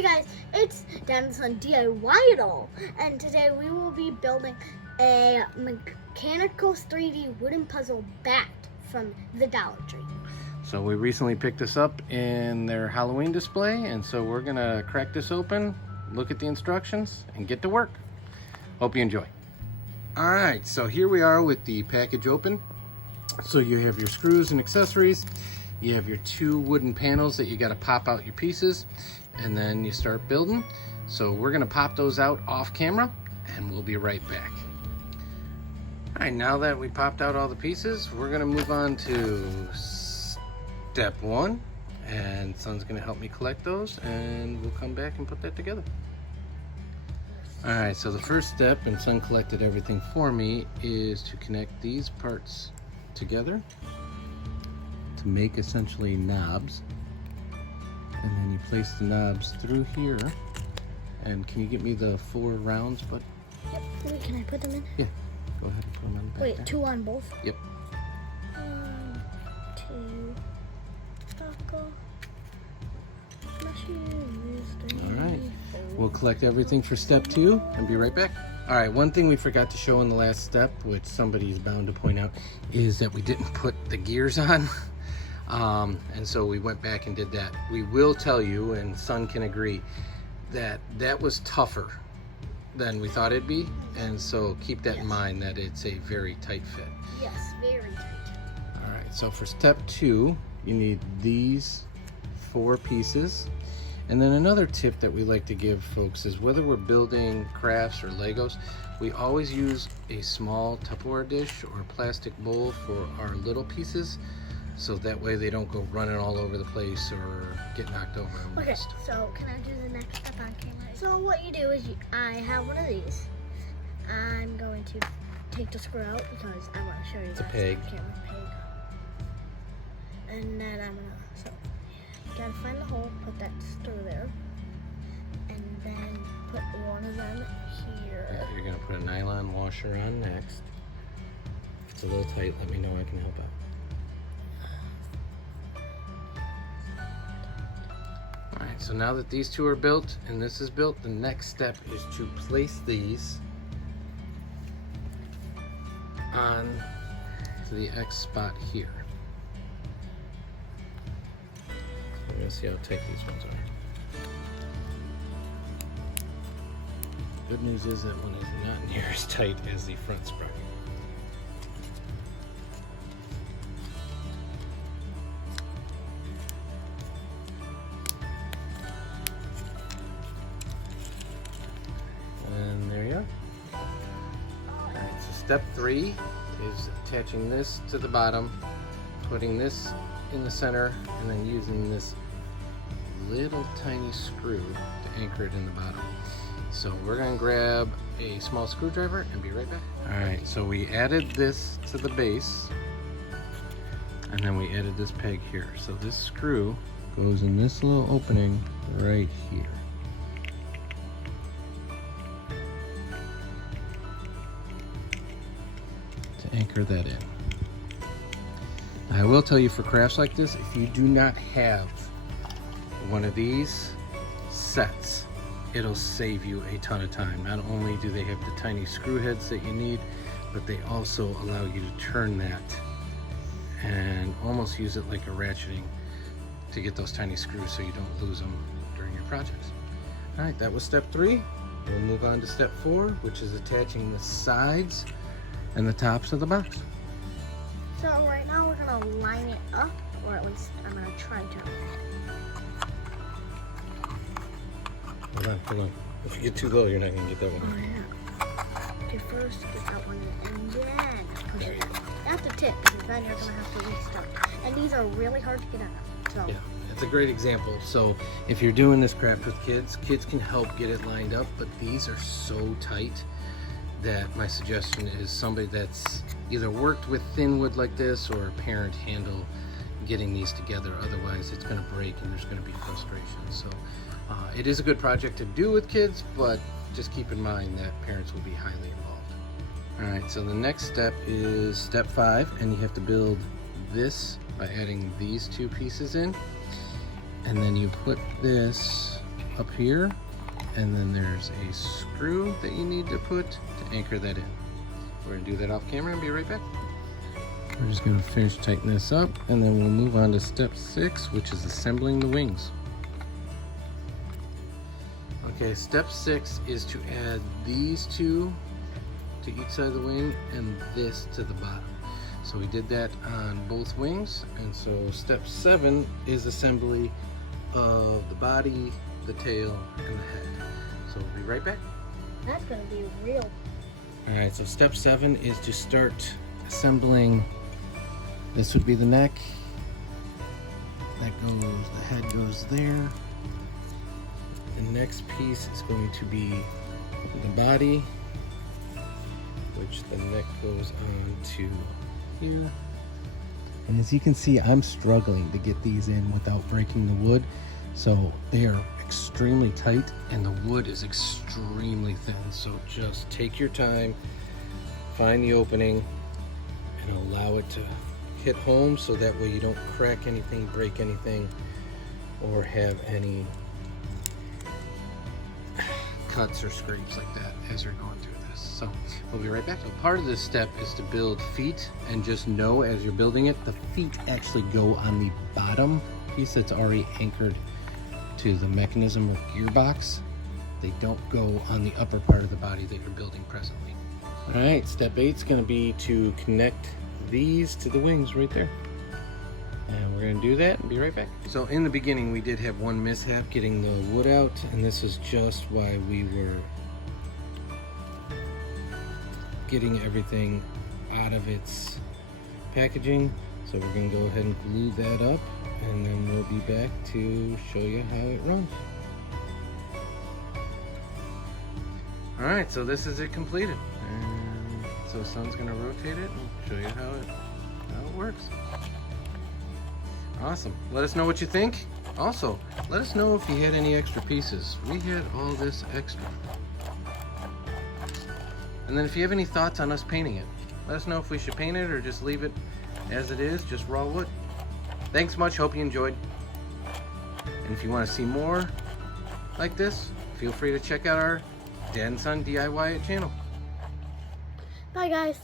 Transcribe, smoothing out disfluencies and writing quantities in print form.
Hey guys, it's Dan's on DIY It All, and today we will be building a mechanical 3D wooden puzzle bat from the Dollar Tree. So we recently picked this up in their Halloween display, and so we're gonna crack this open, look at the instructions, and get to work. Hope you enjoy. All right, so here we are with the package open. So you have your screws and accessories. You have your two wooden panels that you gotta pop out your pieces, and then you start building. So we're gonna pop those out off camera, and we'll be right back. All right, now that we popped out all the pieces, we're gonna move on to step one, and Son's gonna help me collect those, and we'll come back and put that together. All right, so the first step, and Son collected everything for me, is to connect these parts together to make essentially knobs. And then you place the knobs through here. And can you get me the 4 rounds, bud? Yep. Wait, can I put them in? Yeah. Go ahead and put them on the back. Wait, there. 2 on both? Yep. 1, 2, buckle, my shoes, 3, All right. 4. We'll collect everything for step 2 and be right back. All right, one thing we forgot to show in the last step, which somebody's bound to point out, is that we didn't put the gears on. And so we went back and did that. We will tell you, and Son can agree, that that was tougher than we thought it'd be. And so keep that in mind, that it's a very tight fit. Yes, very tight. All right, so for step 2, you need these 4 pieces. And then another tip that we like to give folks is whether we're building crafts or Legos, we always use a small Tupperware dish or plastic bowl for our little pieces, so that way they don't go running all over the place or get knocked over and Okay, missed. so can I do the next step on camera? So what you do is I have one of these. I'm going to take the screw out because I want to show you guys a peg. on camera. Peg. And then I'm gonna, so you gotta find the hole, put that screw there, and then put one of them here. Yeah, you're gonna put a nylon washer on next. If it's a little tight, let me know, I can help out. Alright, so now that these 2 are built and this is built, the next step is to place these on to the X spot here. We're gonna see how tight these ones are. Good news is that one is not near as tight as the front sprocket. And there you are. Alright, so step 3 is attaching this to the bottom, putting this in the center, and then using this little tiny screw to anchor it in the bottom. So we're going to grab a small screwdriver and be right back. Alright, so we added this to the base, and then we added this peg here. So this screw goes in this little opening right here. To anchor that in. I will tell you, for crafts like this, if you do not have one of these sets, it'll save you a ton of time. Not only do they have the tiny screw heads that you need, but they also allow you to turn that and almost use it like a ratcheting to get those tiny screws so you don't lose them during your projects. All right, that was step 3. We'll move on to step 4, which is attaching the sides and the tops of the box. So right now we're gonna line it up, or at least I'm gonna try to. Hold on. If you get too low, you're not gonna get that one. Oh yeah. Okay, first get that one, and then push it. That's a tip, because then you're gonna have to restart. And these are really hard to get out of. So. Yeah, that's a great example. So if you're doing this craft with kids, kids can help get it lined up, but these are so tight that my suggestion is somebody that's either worked with thin wood like this, or a parent handle getting these together. Otherwise it's going to break and there's going to be frustration. So it is a good project to do with kids, but just keep in mind that parents will be highly involved. All right, so the next step is step 5, and you have to build this by adding these 2 pieces in, and then you put this up here, and then there's a screw that you need to put to anchor that in. We're gonna do that off camera and be right back. We're just gonna finish tightening this up, and then we'll move on to step 6, which is assembling the wings. Okay, step 6 is to add these two to each side of the wing and this to the bottom. So we did that on both wings, and so step 7 is assembly of the body, the tail, and the head. So we'll be right back. That's gonna be real. All right, so step 7 is to start assembling. This would be the neck. That goes, the head goes there. The next piece is going to be the body, which the neck goes on to here. And as you can see, I'm struggling to get these in without breaking the wood. So they are extremely tight and the wood is extremely thin. So just take your time, find the opening, and allow it to hit home so that way you don't crack anything, break anything, or have any cuts or scrapes like that as you're going through this. So we'll be right back. So part of this step is to build feet, and just know as you're building it, the feet actually go on the bottom piece that's already anchored to the mechanism or gearbox. They don't go on the upper part of the body that you're building presently. All right, step 8 is going to be to connect these to the wings right there. And we're going to do that and be right back. So in the beginning, we did have one mishap getting the wood out, and this is just why we were getting everything out of its packaging. So we're going to go ahead and glue that up, and then we'll be back to show you how it runs. All right, so this is it completed. And so Son's going to rotate it and show you how it works. Awesome. Let us know what you think. Also, let us know if you had any extra pieces. We had all this extra. And then if you have any thoughts on us painting it, let us know if we should paint it or just leave it as it is, just raw wood. Thanks much. Hope you enjoyed. And if you want to see more like this, feel free to check out our Dad and Son DIY channel. Bye, guys.